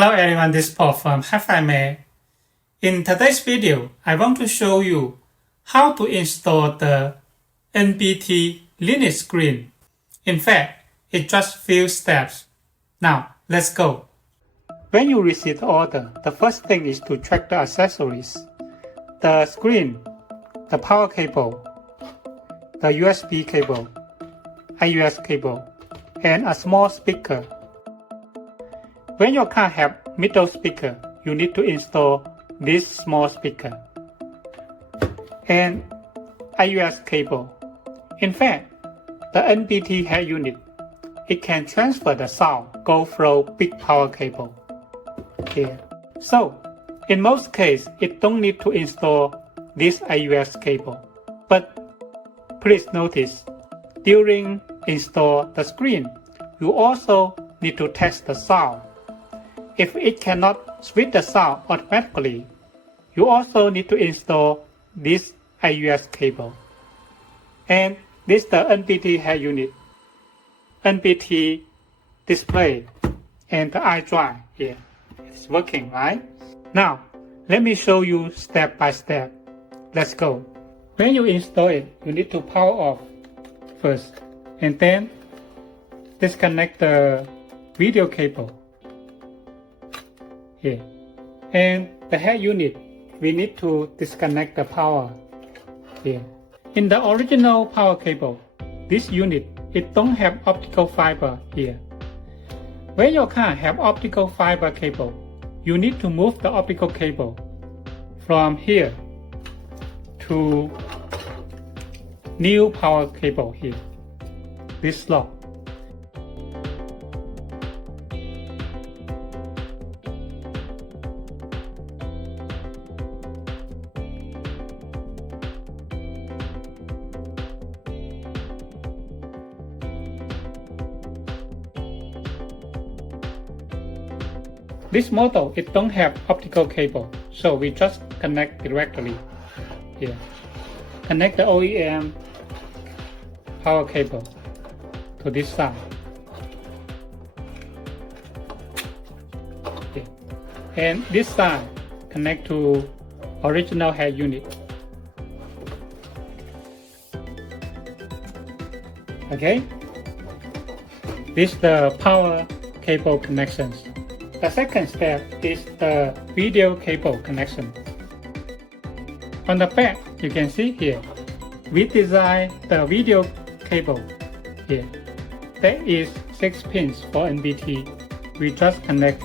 Hello everyone, this is Paul from Hifimax. In today's video, I want to show you how to install the NBT Linux screen. In fact, it's just few steps. Now, let's go. When you receive the order, the first thing is to check the accessories. The screen, the power cable, the USB cable, AUX cable, and a small speaker. When your car has middle speaker, you need to install this small speaker and AUX cable. In fact, the NBT head unit, it can transfer the sound go through big power cable here. So, in most cases, it don't need to install this AUX cable. But please notice, during install the screen, you also need to test the sound. If it cannot switch the sound automatically, you also need to install this AUX cable. And this is the NBT head unit, NBT display, and the iDrive here. It's working, right? Now, let me show you step by step. Let's go. When you install it, you need to power off first, and then disconnect the video cable here. And the head unit, we need to disconnect the power here. In the original power cable, this unit, it don't have optical fiber here. When your car have optical fiber cable, you need to move the optical cable from here to new power cable here, this slot. This model, it don't have optical cable, so we just connect directly here. Connect the OEM power cable to this side. Okay. And this side connect to original head unit. Okay. This is the power cable connections. The second step is the video cable connection. On the back, you can see here, we designed the video cable here. That is 6 pins for NBT. We just connect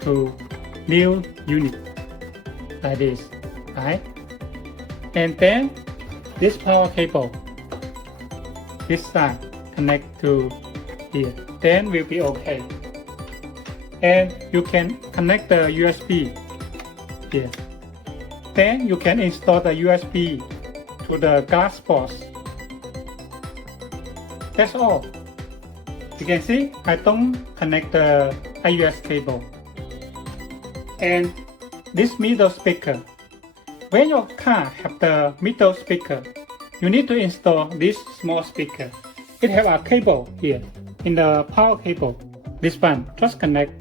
to new unit like this, right? And then this power cable, this side connect to here. Then will be okay. And you can connect the USB here. Then you can install the USB to the glass box. That's all. You can see I don't connect the AUX cable. And this middle speaker. When your car have the middle speaker, you need to install this small speaker. It have a cable here in the power cable. This one, just connect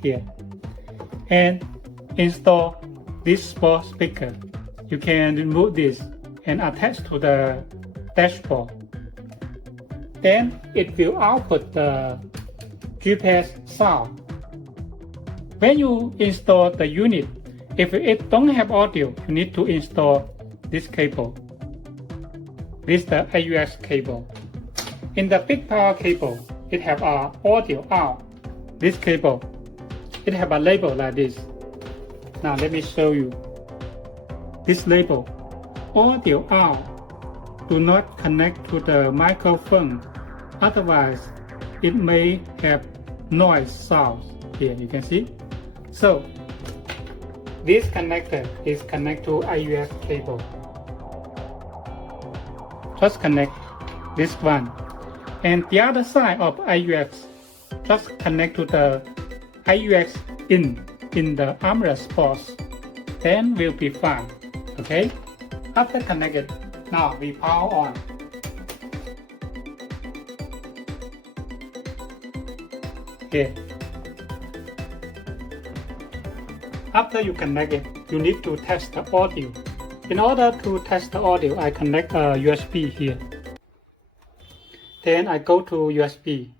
here and install this small speaker. You can remove this and attach to the dashboard. Then it will output the GPS sound. When you install the unit, if it don't have audio, you need to install this cable. This is the AUX cable. In the big power cable, it have a audio out. This cable, it have a label like this. Now let me show you. This label, audio out, do not connect to the microphone, otherwise it may have noise sounds. Here you can see. So this connector is connected to AUX cable. Just connect this one. And the other side of AUX, just connect to the AUX in the armrest box. Then will be fine. Okay? After connected, now we power on. Here. After you connect it, you need to test the audio. In order to test the audio, I connect a USB here. Then I go to USB.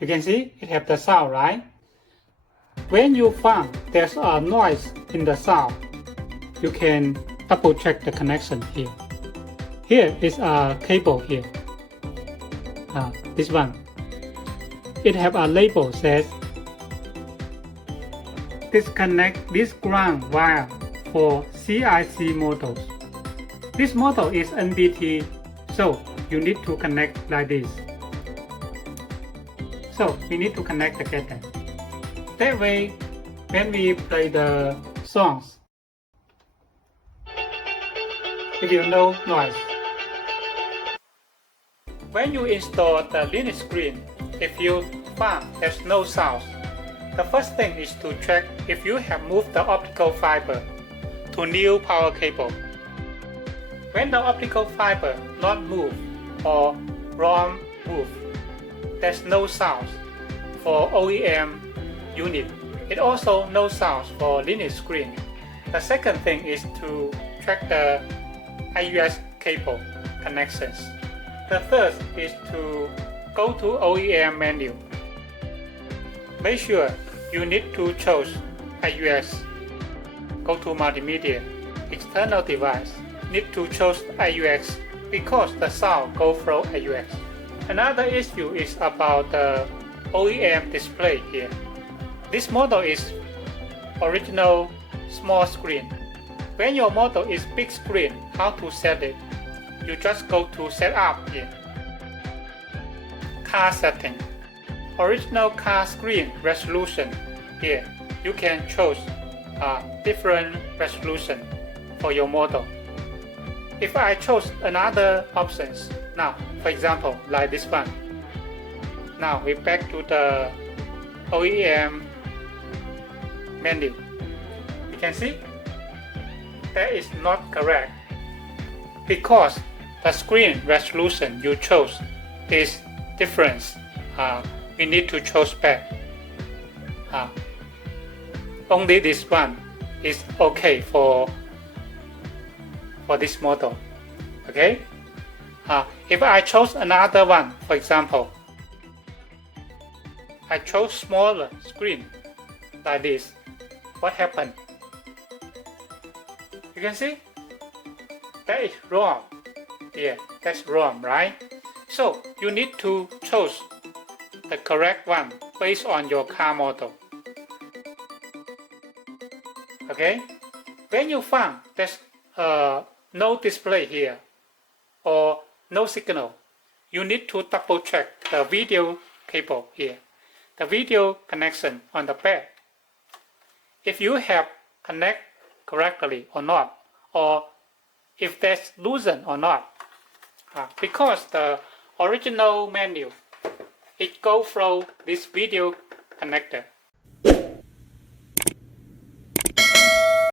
You can see it have the sound, right? When you find there's a noise in the sound, you can double check the connection here. Here is a cable here. This one. It have a label says disconnect this ground wire for CIC models. This model is NBT, so you need to connect like this. So we need to connect together. That way, when we play the songs, it will no noise. When you install the Linux screen, if you find there's no sound, the first thing is to check if you have moved the optical fiber to new power cable. When the optical fiber not move or ROM move, there's no sound for OEM unit. It also no sound for Linux screen. The second thing is to check the IUS cable connections. The third is to go to OEM menu. Make sure you need to choose IUS. Go to multimedia, external device. Need to choose IUX because the sound go through IUX. Another issue is about the OEM display here. This model is original small screen. When your model is big screen, how to set it? You just go to setup here. Car setting. Original car screen resolution here. You can choose a different resolution for your model. If I chose another options, now for example like this one. Now we back to the OEM menu. You can see that is not correct because the screen resolution you chose is different. We need to choose back. Only this one is okay for this model. Okay. If I chose another one, for example, I chose smaller screen like this. What happened? You can see that is wrong. Yeah, that's wrong, right? So you need to choose the correct one based on your car model. Okay. When you find there's no display here or no signal, you need to double check the video cable here, the video connection on the back. If you have connect correctly or not, or if that's loosened or not, because the original menu it go through this video connector.